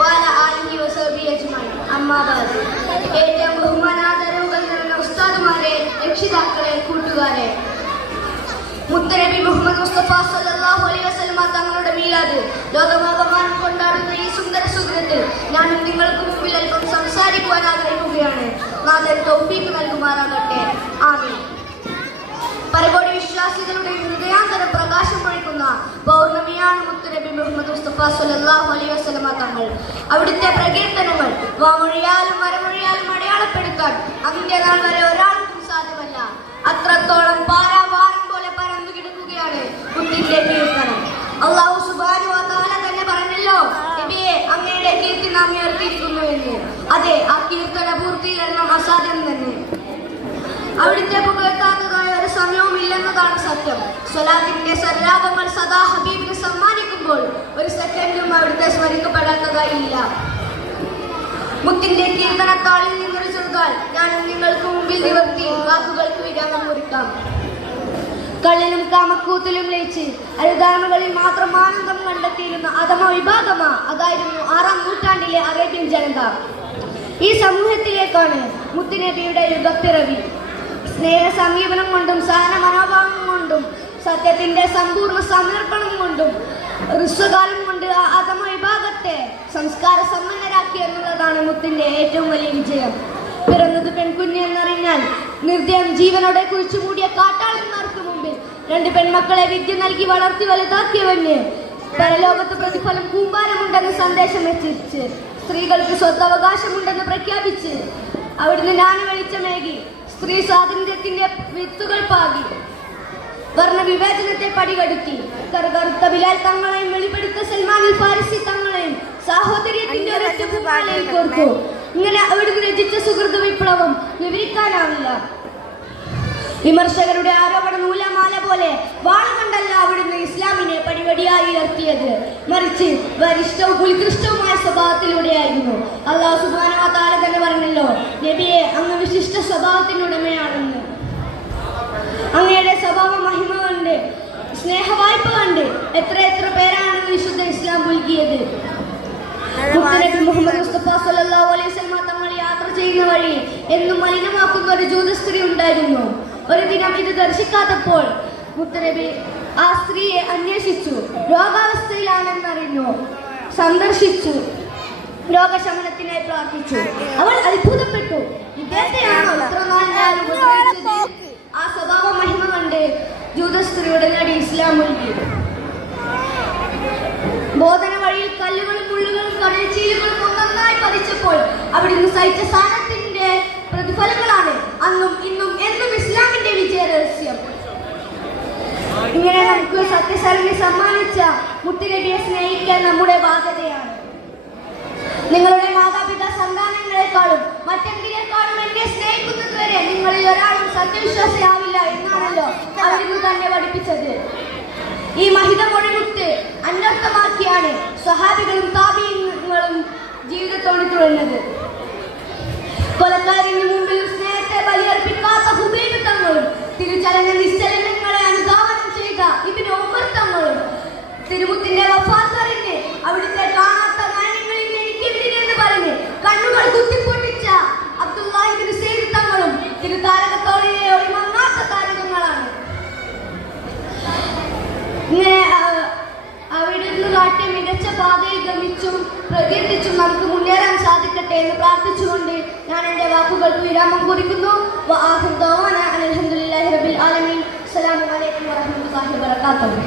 وعلى آله وصحبه أجمعين. أما بعد. ഏറ്റവും ബഹുമാനാദരവുകൾ നിറഞ്ഞ ഉസ്താദുമാരെ, രക്ഷിതാക്കളെ, കൂട്ടുകാരെ, മുത്തനബി മുഹമ്മദ് മുസ്തഫ സല്ലല്ലാഹു അലൈഹി വസല്ലമ തങ്ങളുടെ മീലാദ് ലോകമാകമാനം കൊണ്ടാടുന്ന ഈ സുന്ദര സുദിനത്തിൽ ഞാനും നിങ്ങൾക്ക് മുമ്പിൽ അല്പം സംസാരിക്കുവാൻ ആഗ്രഹിക്കുകയാണ്. നാഥൻ തൗഫീഖ് നൽകുമാറാകട്ടെ. ആമീൻ. പരകോടി വിശ്വാസികളുടെ ഹൃദയാന്തരം പ്രകാശം പൊഴിക്കുന്ന പൗർണമിയാണ് മുത്തുനബി മുഹമ്മദ് മുസ്തഫ സല്ലല്ലാഹു അലൈഹി വസല്ലമ തങ്ങൾ. അവിടുത്തെ പ്രകീർത്തനങ്ങൾ വാമൊഴിയാലും മരമൊഴിയാലും അടയാളപ്പെടുത്താൻ അതിന്റെ നാൾ വരെ ഒരാൾക്കും സാധ്യമല്ല. അത്രത്തോളം പാരാവാരം പോലെ പരന്നു കിടക്കുകയാണ് മുത്തിന്റെ കീർത്തനം. അല്ലാഹു സുബ്ഹാനഹു വ തആല തന്നെ പറഞ്ഞല്ലോ, നബിയെ അങ്ങയുടെ കീർത്തി നാം ഉയർത്തിയിരിക്കുന്നു എന്ന്. അതെ, ആ കീർത്തന പൂർത്തീകരണം അസാധ്യം തന്നെ. അവിടുത്തെ പുകഴ്ത്താത്തതായ ഒരു സമയവും ഇല്ലെന്നതാണ് സത്യം. സ്വലാത്തിന്റെ സല്ലാപങ്ങൾ സദാ ഹബീബിന് സമ്മാനിക്കുമ്പോൾ ഒരു സെക്കൻഡും അവിടുത്തെ സ്മരിക്കപ്പെടാത്തതായില്ല. മുത്തിന്റെ കീർത്തനത്താളിൽ നിന്നൊരു ചെറുതാൽ ഞാനും നിങ്ങൾക്ക് മുമ്പിൽ നിവർത്തി വാക്കുകൾക്ക് വിരാമം കുറിക്കാം. കള്ളിലും കാമക്കൂത്തിലും ലയിച്ച് അരുതാമകളിൽ മാത്രം ആനന്ദം കണ്ടെത്തിയിരുന്ന അധമ വിഭാഗമാ അതായിരുന്നു 6-ാം നൂറ്റാണ്ടിലെ അറേബ്യൻ ജനത. ഈ സമൂഹത്തിലേക്കാണ് മുത്തുനബിയുടെ യുഗപ്പിറവി. സ്നേഹ സമീപനം കൊണ്ടും സഹന മനോഭാവം കൊണ്ടും സത്യത്തിന്റെ സമ്പൂർണ്ണ സമർപ്പണം കൊണ്ടും ഋസ്വകാലം കൊണ്ട് ആ അധമ വിഭാഗത്തെ സംസ്കാര സമ്പന്നരാക്കി എന്നുള്ളതാണ് മുത്തിന്റെ ഏറ്റവും വലിയ വിജയം. പിറന്നത് പെൺകുഞ്ഞ് എന്നറിഞ്ഞാൽ നിർദ്ദയം ജീവനോടെ കുഴിച്ചുമൂടിയ കാട്ടാളന്മാർക്ക് മുമ്പിൽ 2 പെൺമക്കളെ വിദ്യ നൽകി വളർത്തി വലുതാക്കിയവന് പരലോകത്ത് പ്രതിഫലം കൂമ്പാരമുണ്ടെന്ന് സന്ദേശം എത്തിച്ച് സ്ത്രീകൾക്ക് സ്വത്തവകാശമുണ്ടെന്ന് പ്രഖ്യാപിച്ച് അവിടുന്ന് ജ്ഞാന വെളിച്ചമേകി സ്ത്രീ സ്വാതന്ത്ര്യത്തിന്റെ വിത്തുകൾ പാകി വർണ്ണ വിവേചനത്തെ പടികെടുത്തി കറുകറുത്ത ബിലാൽ തങ്ങളെയും വെളിപ്പെടുത്ത സൽമാൻ ഫാരിസി തങ്ങളെയും സാഹോദര്യത്തിന്റെ ഒരൊറ്റ പൂമാലയിൽ കോർത്തു. ഇങ്ങനെ അവിടുന്ന് രചിച്ച സുഹൃത വിപ്ലവം വിവരിക്കാനാവില്ല. വിമർശകരുടെ ആരോപണ നൂലമാല പോലെ വാളുകൊണ്ടല്ല അവിടുന്ന് ഇസ്ലാമിനെ പടിപടിയായി ഉയർത്തിയത്, മറിച്ച് വരിഷ്ഠവും ഉത്കൃഷ്ടവുമായ സ്വഭാവത്തിലൂടെയായിരുന്നു. അല്ലാഹു സുബ്ഹാനഹു വ തആല തന്നെ പറഞ്ഞല്ലോ, നബിയെ അങ്ങ് വിശിഷ്ട സ്വഭാവത്തിനുടമയാണെന്ന്. അങ്ങയുടെ സ്വഭാവ മഹിമ കണ്ട് സ്നേഹവായ്പ കണ്ട് എത്ര പേരാണ് വിശുദ്ധ ഇസ്ലാം പുൽകിയത്. മുത്തുനബി മുഹമ്മദ് മുസ്തഫ സല്ലല്ലാഹു അലൈഹി വസല്ലമ തങ്ങൾ യാത്ര ചെയ്യുന്ന വഴി എന്നും മലിനമാക്കുന്ന ഒരു ജൂത സ്ത്രീ ഉണ്ടായിരുന്നു. ഒരു ദിനം ഇത് ദർശിക്കാത്തപ്പോൾ മുത്തുനബി ആ സ്ത്രീയെ അന്വേഷിച്ചു. രോഗാവസ്ഥയിലാണെന്നറിഞ്ഞു. സന്ദർശിച്ചു. രോഗശമനത്തിനായി പ്രാർത്ഥിച്ചു. അവൾ അത്ഭുതപ്പെട്ടു. ഇദ്ദേഹത്തെയാണോ ഇത്ര നാൾ ഉപദ്രവിച്ചത്? ആ സ്വഭാവ മഹിമ കണ്ട് ജൂത സ്ത്രീ ഉടനടി ഇസ്ലാം നൽകി. ബോധന വഴിയിൽ കല്ലുകളും മുള്ളുകളും കടൽച്ചീലുകളും ഒന്നൊന്നായി പതിച്ചപ്പോൾ അവിടുന്ന് സഹിച്ച സ്ഥാനത്തിന്റെ പ്രതിഫലങ്ങളാണ് അന്നും ഇന്നും എന്നും ഇസ്ലാമിന്റെ വിജയ രഹസ്യം. ഇങ്ങനെ നമുക്ക് സത്യസരണി സമ്മാനിച്ച മുത്തുനബിയെ സ്നേഹിക്കാൻ നമ്മുടെ ബാധ്യതയാണ്. നിങ്ങളുടെ മാതാപിതാ സന്താനങ്ങളെക്കാളും മറ്റെന്തിനേക്കാളും എന്നെ സ്നേഹിക്കുന്നത് വരെ നിങ്ങളിൽ ഒരാളും സത്യവിശ്വാസിയാവില്ല എന്നാണല്ലോ അവിടുന്ന് തന്നെ പഠിപ്പിച്ചത്. ഈ മഹിത മൊഴിമുത്ത് അനർത്ഥമാക്കിയാണ് സ്വഹാബികളും താബീങ്ങളും ജീവിതത്തോട് തുഴഞ്ഞത്. കൊലക്കാരിന് മുമ്പിൽ സ്നേഹത്തെ ബലിയർപ്പിക്കാത്ത ഹുബൈബ് തങ്ങളും തിരുചലന നിശ്ചലനങ്ങളെ അനുധാവനം ചെയ്ത ഇബ്നു ഉമർ തങ്ങളും തിരുമുത്തിന്റെ വഫാത്തറിഞ്ഞ് അവിടുത്തെ കാണാത്ത നയനങ്ങളിൽ എനിക്കെന്തിനെന്ന് പറഞ്ഞ് കണ്ണുകൾ കുത്തിപ്പൊട്ടിച്ച അബ്ദുല്ലാഹി ഇബ്നു സൈദ് തങ്ങളും തിരുതാരകത്തോളിലെ ഒളിമങ്ങാത്ത താരകങ്ങളാണ്. ഇങ്ങനെ അവിടുന്ന് കാട്ടിയ മികച്ച പാതയിൽ ഗമിച്ചും പ്രകീർത്തിച്ചും നമുക്ക് മുന്നേറാൻ സാധിക്കട്ടെ എന്ന് പ്രാർത്ഥിച്ചുകൊണ്ട് ഞാൻ എൻ്റെ വാക്കുകൾക്ക് വിരാമം കുറിക്കുന്നു. അൽഹംദുലില്ലാഹി റബ്ബിൽ ആലമീൻ. അസ്സലാമു അലൈക്കും വറഹ്മത്തുള്ളാഹി വബറകാതുഹു.